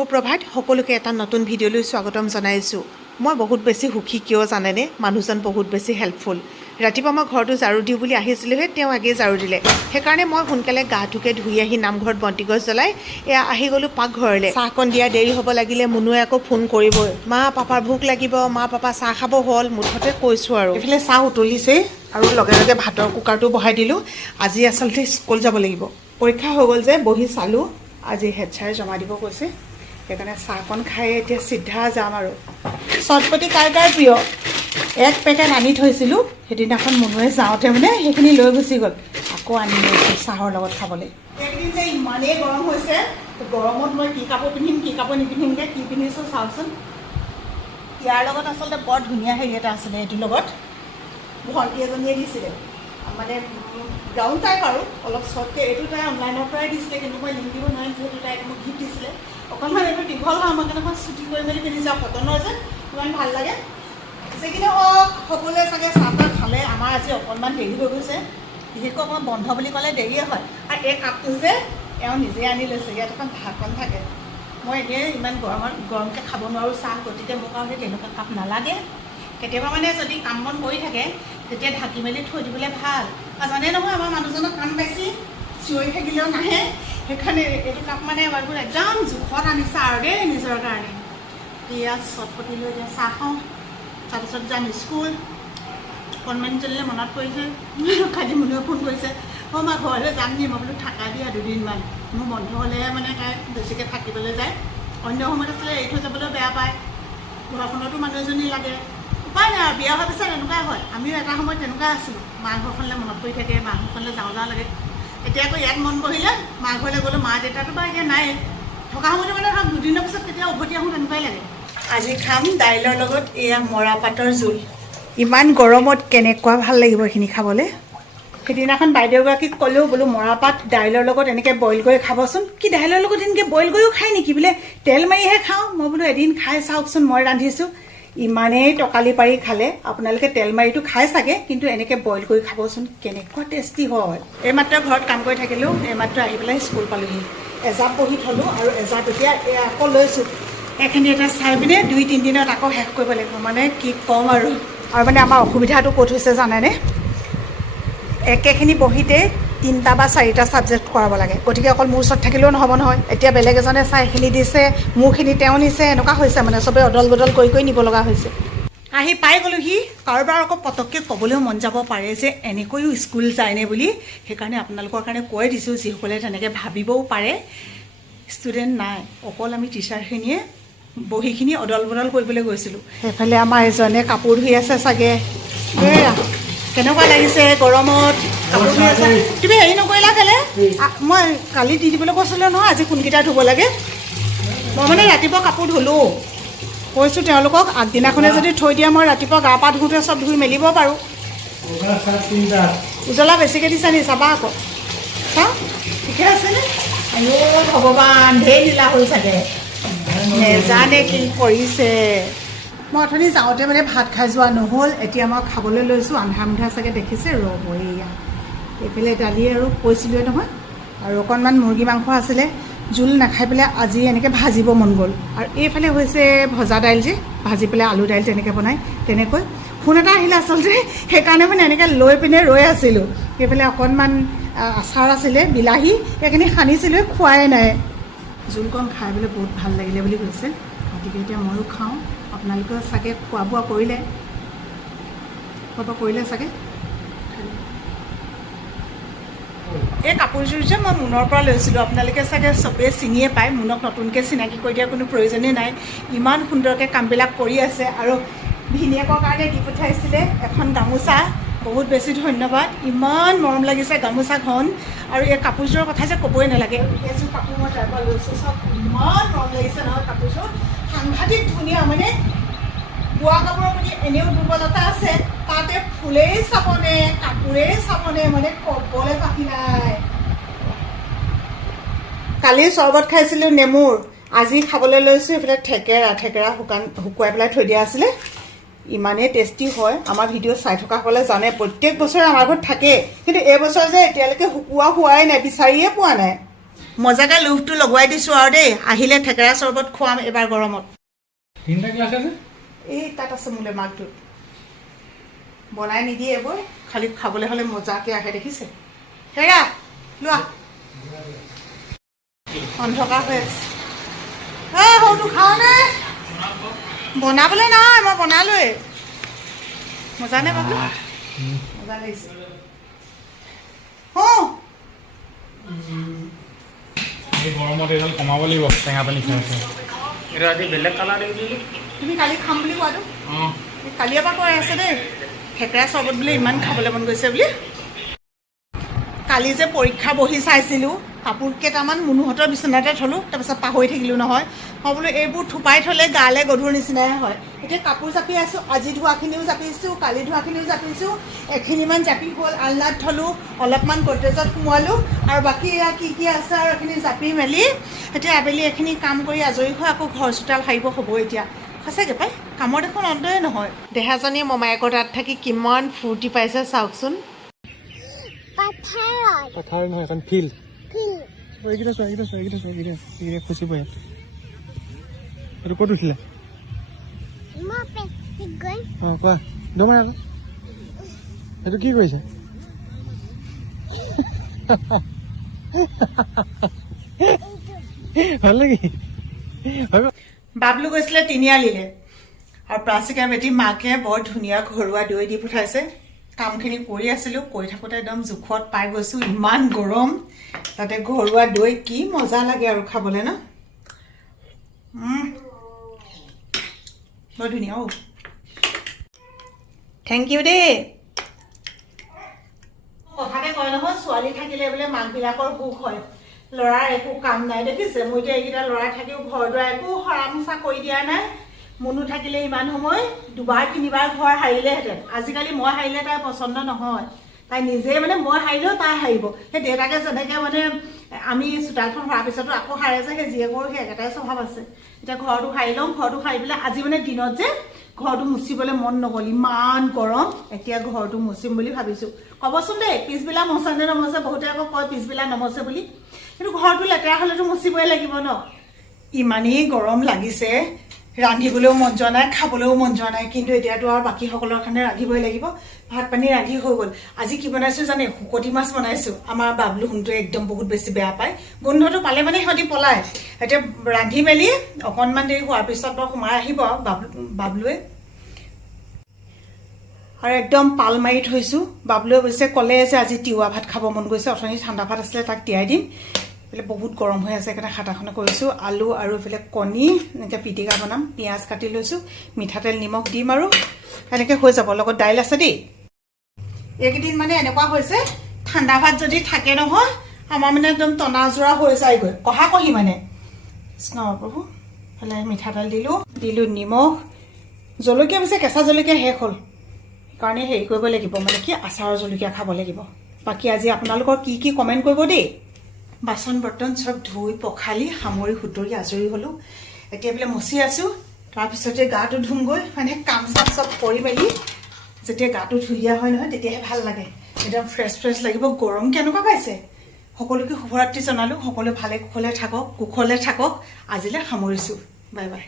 সুপ্ৰভাত সকলোকে এটা নতুন ভিডিঅ'লৈ স্বাগতম জনাইছোঁ। মই বহুত বেছি সুখী কিয় জানেনে? মানুহজন বহুত বেছি হেল্পফুল। ৰাতিপুৱা মই ঘৰটো ঝাৰু দিওঁ বুলি আহিছিলোঁহে, তেওঁ আগেই ঝাৰু দিলে। সেইকাৰণে মই সোনকালে গাটোকে ধুই আহি নামঘৰত বন্তিগছ জ্বলাই এয়া আহি গ'লোঁ পাকঘৰলৈ। চাহকণ দিয়া দেৰি হ'ব লাগিলে মুনুৱে আকৌ ফোন কৰিবই, মা পাপাৰ ভোক লাগিব, মা পাপা চাহ খাব হ'ল। মুঠতে কৈছোঁ আৰু এইফালে চাহ উতলিছেই আৰু লগে লগে ভাতৰ কুকাৰটো বহাই দিলোঁ। আজি আচলতে স্কুল যাব লাগিব, পৰীক্ষা হৈ গ'ল যে বহি চালোঁ। আজি হেড ছাৰে জমা দিব কৈছে, সেইকাৰণে চাহকণ খাই এতিয়া চিধা যাম আৰু। চটপটি কাৰ কাৰ প্ৰিয়? এক পেকেট আনি থৈছিলোঁ, সেইদিনাখন মুনুৱে যাওঁতে মানে সেইখিনি লৈ গুচি গ'ল। আকৌ আনি লৈছোঁ চাহৰ লগত খাবলৈ। এইকেইদিন যে ইমানেই গৰম হৈছে, গৰমত মই কি কাপোৰ পিন্ধিম কি কাপোৰ নিপিন্ধিমকৈ কি পিন্ধিছোঁ চাওকচোন। ইয়াৰ লগত আচলতে বৰ ধুনীয়া হেৰি এটা আছিলে, এইটোৰ লগত ভণ্টি এজনীয়ে দিছিলে, মানে গাউন টাইপ আৰু অলপ শ্বৰ্টকৈ। এইটো তাই অনলাইনৰ পৰাই দিছিলে, কিন্তু মই লিংক দিব নোৱাৰিম যিহেতু তাই মোক গিফ্ট দিছিলে। অকণমান এইটো দীঘল হয়, মই কেনেকুৱা চুটি কৰি মেলি পিন্ধিছোঁ, কটনৰ যে ইমান ভাল লাগে। যিখিনি সকলোৱে চাগে চাহ তাহ খালে। আমাৰ আজি অকণমান দেৰি হৈ গৈছে, বিশেষকৈ অকণমান বন্ধ বুলি ক'লে দেৰিয়ে হয়। আৰু এই কাপটো যে এওঁ নিজে আনি লৈছে, ইয়াত এখন ঢাকন থাকে। মই এনেই ইমান গৰমকৈ খাব নোৱাৰোঁ চাহ, গতিকে মোক আৰু সেই তেনেকুৱা কাপ নালাগে। কেতিয়াবা মানে যদি কাম বন কৰি থাকে তেতিয়া ঢাকি মেলি থৈ দিবলৈ ভাল। আৰু জানে নহয় আমাৰ মানুহজনৰ কাম বেছি, চিঞৰি থাকিলেও নাহে। সেইকাৰণে এইটো কাপ মানে এবাৰবোৰ একদম জোখত আনিছে আৰু দেই নিজৰ কাৰণে। এতিয়া চটপটি লৈ এতিয়া চাহ খাওঁ, তাৰপিছত যাম স্কুল। কণমানিজনীলৈ মনত পৰিছে, খালি মুনুৱে ফোন কৰিছে, অঁ মই ঘৰলৈ যাম নি? মই বোলো থাকা দিয়া দুদিনমান, মোৰ বন্ধ হ'লেহে মানে তাই বেছিকৈ থাকিবলৈ যায়। অন্য সময়ত আছিলে এৰি থৈ যাবলৈও বেয়া পায়, ঘৰখনতো মানুহ এজনী লাগে। উপায় নাই আৰু, বিয়া হোৱাৰ পিছত এনেকুৱাই হয়। আমিও এটা সময়ত তেনেকুৱাই আছিলোঁ, মা ঘৰখনলৈ মনত পৰি থাকে, মা ঘৰখনলৈ যাওঁ যাওঁ লাগে। এতিয়া আকৌ ইয়াত মন বহিলে মা ঘৰলৈ গ'লোঁ, মা দেউতাটো বাৰু এতিয়া নাই, থকা সময়তো মানে ধৰক দুদিনৰ পিছত কেতিয়া উভতি আহোঁ তেনেকুৱাই লাগে। আজি খাম দাইলৰ লগত এয়া মৰাপাতৰ জোল। ইমান গৰমত কেনেকুৱা ভাল লাগিব এইখিনি খাবলৈ। সেইদিনাখন বাইদেউগৰাকীক ক'লেও বোলো মৰাপাত দাইলৰ লগত এনেকৈ বইল কৰি খাবচোন। কি দাইলৰ লগত এনেকৈ বইল কৰিও খায় নেকি? বোলে তেল মাৰিহে খাওঁ। মই বোলো এদিন খাই চাওকচোন, মই ৰান্ধিছোঁ। ইমানেই টকালি পাৰি খালে। আপোনালোকে তেল মাৰিটো খাই চাগে, কিন্তু এনেকৈ বইল কৰি খাবচোন, কেনেকুৱা টেষ্টি হয়। এইমাত্ৰ ঘৰত কাম কৰি থাকিলোঁ, এইমাত্ৰ আহি পেলাই স্কুল পালোহি। এজাপ বহি থ'লোঁ আৰু এজাপ এতিয়া আকৌ লৈছোঁ। এইখিনি এটা চাই পিনে 2-3 দিনত আকৌ শেষ কৰিব লাগিব, মানে কি ক'ম আৰু। আৰু মানে আমাৰ অসুবিধাটো ক'ত হৈছে জানেনে? একেখিনি বহীতে 3টা বা 4টা ছাবজেক্ট কৰাব লাগে, গতিকে অকল মোৰ ওচৰত থাকিলেও নহ'ব নহয়। এতিয়া বেলেগ এজনে চাই এইখিনি দিছে, মোৰখিনি তেওঁ নিছে, এনেকুৱা হৈছে মানে চবেই অদল বদল কৰি কৰি নিব লগা হৈছে। আহি পাই গ'লোহি। কাৰোবাৰ আকৌ পটককৈ ক'বলৈও মন যাব পাৰে যে এনেকৈও স্কুল যায়নে বুলি, সেইকাৰণে আপোনালোকৰ কাৰণে কৈ দিছোঁ, যিসকলে তেনেকৈ ভাবিবও পাৰে। ষ্টুডেণ্ট নাই, অকল আমি টিচাৰখিনিয়ে বহীখিনি অদল বদল কৰিবলৈ গৈছিলোঁ। সেইফালে আমাৰ এজনে কাপোৰ ধুই আছে চাগে। এয়া কেনেকুৱা লাগিছে গৰমত কাপোৰ ধুই আছে। তুমি হেৰি নকৰিলা কেলে? মই কালি দি দিবলৈ কৈছিলোঁ নহয়, আজি কোনকেইটা ধুব লাগে। মই মানে ৰাতিপুৱা কাপোৰ ধুলোঁ, কৈছোঁ তেওঁলোকক আগদিনাখনে যদি থৈ দিয়ে মই ৰাতিপুৱা গা পা ধুওঁতে চব ধুই মেলিব পাৰোঁ। উজলা বেছিকৈ দিছা নি? চাবা আকৌ, চাওঁ ঠিকে আছেনে? আইঅ ভগৱান, ঢেৰ নীলা হ'ল চাগে, নেজানে কি কৰিছে। মই অথনি যাওঁতে মানে ভাত খাই যোৱা নহ'ল, এতিয়া মই খাবলৈ লৈছোঁ। আন্ধা মুন্ধা চাগে দেখিছে, ৰ'ব এয়া এইফালে দালি আৰু কৈছিলোঁৱে নহয়, আৰু অকণমান মুৰ্গী মাংস আছিলে। জোল নাখাই পেলাই আজি এনেকৈ ভাজিব মন গ'ল। আৰু এইফালে হৈছে ভজা দাইল যে, ভাজি পেলাই আলু দাইল তেনেকৈ বনায়, তেনেকৈ ফোন এটা আহিলে আচলতে, সেইকাৰণে মানে এনেকৈ লৈ পিনে ৰৈ আছিলোঁ। এইফালে অকণমান আচাৰ আছিলে, বিলাহী, এইখিনি সানিছিলোঁ, খোৱাই নাই। জোলকণ খাই পেলাই বহুত ভাল লাগিলে বুলি কৈছে, গতিকে এতিয়া ময়ো খাওঁ। আপোনালোকেও চাগে খোৱা বোৱা কৰিলে চাগে। এই কাপোৰযোৰ যে মই মুনৰ পৰা লৈছিলোঁ, আপোনালোকে চাগে চবেই চিনিয়ে পায়। মুনক নতুনকৈ চিনাকি কৰি দিয়াৰ কোনো প্ৰয়োজনেই নাই, ইমান সুন্দৰকৈ কামবিলাক কৰি আছে। আৰু ভিনিয়েকৰ কাৰণে দি পঠাইছিলে এখন গামোচা, বহুত বেছি ধন্যবাদ। ইমান মৰম লাগিছে গামোচাখন। আৰু এই কাপোৰযোৰৰ কথা যে ক'বই নালাগে, এইযোৰ কাপোৰ মই তাৰ পৰা লৈছোঁ, চব ইমান মৰম লাগিছে নহয়। কাপোৰযোৰ সাংঘাতিক ধুনীয়া, মানে বোৱা কাপোৰৰ প্ৰতি এনেও দুৰ্বলতা আছে, তাতে ফুলেই চাবনে কাপোৰেই চাবনে, মানে ক'বলৈ বাকী নাই। কালি চৰ্বত খাইছিলোঁ নেমুৰ, আজি খাবলৈ লৈছোঁ এইফালে থেকেৰা শুকুৱাই পেলাই থৈ দিয়া আছিলে। ইমানেই টেষ্টি হয়। আমাৰ ভিডিঅ' চাই থকাসকলে জানে, প্ৰত্যেক বছৰে আমাৰ ঘৰত থাকে, কিন্তু এইবছৰ যে এতিয়ালৈকে শুকুওৱা হোৱাই নাই, বিচাৰিয়ে পোৱা নাই। মজাকে লুভটো লগুৱাই দিছোঁ আৰু দেই আহিলে থেকেৰা চৰবত খুৱাম এবাৰ গৰমত তিনটা গ্লাছ আছে এই তাত আছে মোলে মাকটোত বনাই নিদিয়ে এইবোৰ খালি খাবলৈ হ'লে মজাকে আহে দেখিছে হেৰা লোৱা অন্ধকাৰ হৈ আছে সৰুটো খাওঁনে বনাবলৈ নাই মই বনালোৱে মজা নে বাবু মজা লাগিছে এই গৰমত এইডাল কমাব লাগিব টেঙা পানী খাই আছে এটা আজি বেলেগ কালাৰ দেখিছিলোঁ তুমি কালি খাম বুলি কোৱাটো অঁ কালি এবাৰ কৈ আছে দেই থেকেৰা চৰবত বোলে ইমান খাবলৈ মন গৈছে বুলি কালি যে পৰীক্ষা বহি চাইছিলোঁ কাপোৰ কেইটামান মুনুহঁতৰ বিচনাতে থলোঁ তাৰপিছত পাহৰি থাকিলোঁ নহয় মই বোলো এইবোৰ থোপাই থ'লে গালৈ গধুৰ নিচিনাই হয় এতিয়া কাপোৰ জাপি আছোঁ আজি ধোৱাখিনিও জাপিছোঁ কালি ধোৱাখিনিও জাপিছোঁ এখিনিমান জাপি হ'ল আলনাত থলোঁ অলপমান গডৰেজত সোমোৱালোঁ আৰু বাকী এয়া কি কি আছে আৰু এইখিনি জাপি মেলি এতিয়া আবেলি এইখিনি কাম কৰি আজৰি হৈ আকৌ ঘৰ চোতাল সাৰিব হ'ব এতিয়া সঁচাকৈ পাই কামৰ দেখোন অন্তই নহয় দেহাজনী মমায়েকৰ তাত থাকি কিমান ফূৰ্তি পাইছে চাওকচোন পথাৰ নহয় এখন ফিল্ড এইকেইটা চোৱা এইকেইটা খুচি পৰে এইটো ক'ত উঠিলে অঁ কোৱা দমাৰ আকৌ এইটো কি কৰিছে ভাল নেকি বাবলু গৈছিলে তিনিআলিলে আৰু প্ৰাচিকাৰ বেটী মাকে বৰ ধুনীয়া ঘৰুৱা দৈ দি পঠাইছে কামখিনি কৰি আছিলোঁ কৰি থাকোঁতে একদম জোখত পাই গৈছোঁ ইমান গৰম তাতে ঘৰুৱা দৈ কি মজা লাগে আৰু খাবলৈ ন বৰ ধুনীয়া থেংক ইউ দেই কথাতে কয় নহয় ছোৱালী থাকিলে বোলে মাকবিলাকৰ সুখ হয় ল'ৰাৰ একো কাম নাই দেখিছে মই এতিয়া এইকেইটা ল'ৰা থাকিও ঘৰ দুৱাৰ একো সৰা মোচা কৰি দিয়া নাই মুনু থাকিলে ইমান সময় দুবাৰ তিনিবাৰ ঘৰ সাৰিলেহেঁতেন আজিকালি মই সাৰিলে তাই পচন্দ নহয় তাই নিজে মানে মই সাৰিলেও তাই সাৰিব সেই দেউতাকে যেনেকৈ মানে আমি চোতালখন হোৱাৰ পিছতো আকৌ সাৰে যে সেই জীয়েকৰ সেই একেটাই স্বভাৱ আছে এতিয়া ঘৰটো সাৰি লওঁ ঘৰটো সাৰি পেলাই আজি মানে দিনত যে ঘৰটো মুচিবলৈ মন নগ'ল ইমান গৰম এতিয়া ঘৰটো মুচিম বুলি ভাবিছোঁ ক'বচোন দেই পিছবেলা মচে নে নমচে বহুতে আকৌ কয় পিছবেলা নমচে বুলি কিন্তু ঘৰটো লেতেৰা হ'লেতো মুচিবই লাগিব ন ইমানেই গৰম লাগিছে ৰান্ধিবলৈও মন যোৱা নাই খাবলৈও মন যোৱা নাই কিন্তু এতিয়াতো আৰু বাকীসকলৰ কাৰণে ৰান্ধিবই লাগিব ভাত পানী ৰান্ধি হৈ গ'ল আজি কি বনাইছোঁ জানে শুকতি মাছ বনাইছোঁ আমাৰ বাবলু সোণটোৱে একদম বহুত বেছি বেয়া পায় গোন্ধটো পালে মানে সিহঁতি পলায় এতিয়া ৰান্ধি মেলি অকণমান দেৰি হোৱাৰ পিছত বাৰু সোমাই আহিব বাবলুৱে আৰু একদম পাল মাৰি থৈছোঁ বাবলুৱে অৱশ্যে ক'লে যে আজি তিৱা ভাত খাব মন গৈছে অথনি ঠাণ্ডা ভাত আছিলে তাক তিয়াই দিম এইফালে বহুত গৰম হৈ আছে সেইকাৰণে খাটাখনে কৰিছোঁ আলু আৰু এইফালে কণী এতিয়া পিটিকা বনাম পিঁয়াজ কাটি লৈছোঁ মিঠাতেল নিমখ দিম আৰু এনেকৈ হৈ যাব লগত দাইল আছে দেই এইকেইদিন মানে এনেকুৱা হৈছে ঠাণ্ডা ভাত যদি থাকে নহয় আমাৰ মানে একদম টনা যোৰা হৈ যায়গৈ কহি মানে কৃষ্ণ প্ৰভু এইফালে মিঠাতেল দিলোঁ নিমখ জলকীয়া পিছে কেঁচা জলকীয়া শেষ হ'ল সেইকাৰণে হেৰি কৰিব লাগিব মানে কি আচাৰৰ জলকীয়া খাব লাগিব বাকী আজি আপোনালোকৰ কি কি কমেণ্ট কৰিব দেই বাচন বৰ্তন চব ধুই পখালি সামৰি সুতৰি আজৰি হ'লোঁ এতিয়া বোলে মচি আছোঁ তাৰপিছতে গাটো ধুমগৈ মানে কাম চাম চব কৰি মেলি যেতিয়া গাটো ধুই দিয়া হয় নহয় তেতিয়াহে ভাল লাগে একদম ফ্ৰেছ লাগিব গৰম কেনেকুৱা পাইছে সকলোকে শুভৰাত্ৰি জনালোঁ সকলোৱে ভালে কুশলে থাকক আজিলৈ সামৰিছোঁ বাই বাই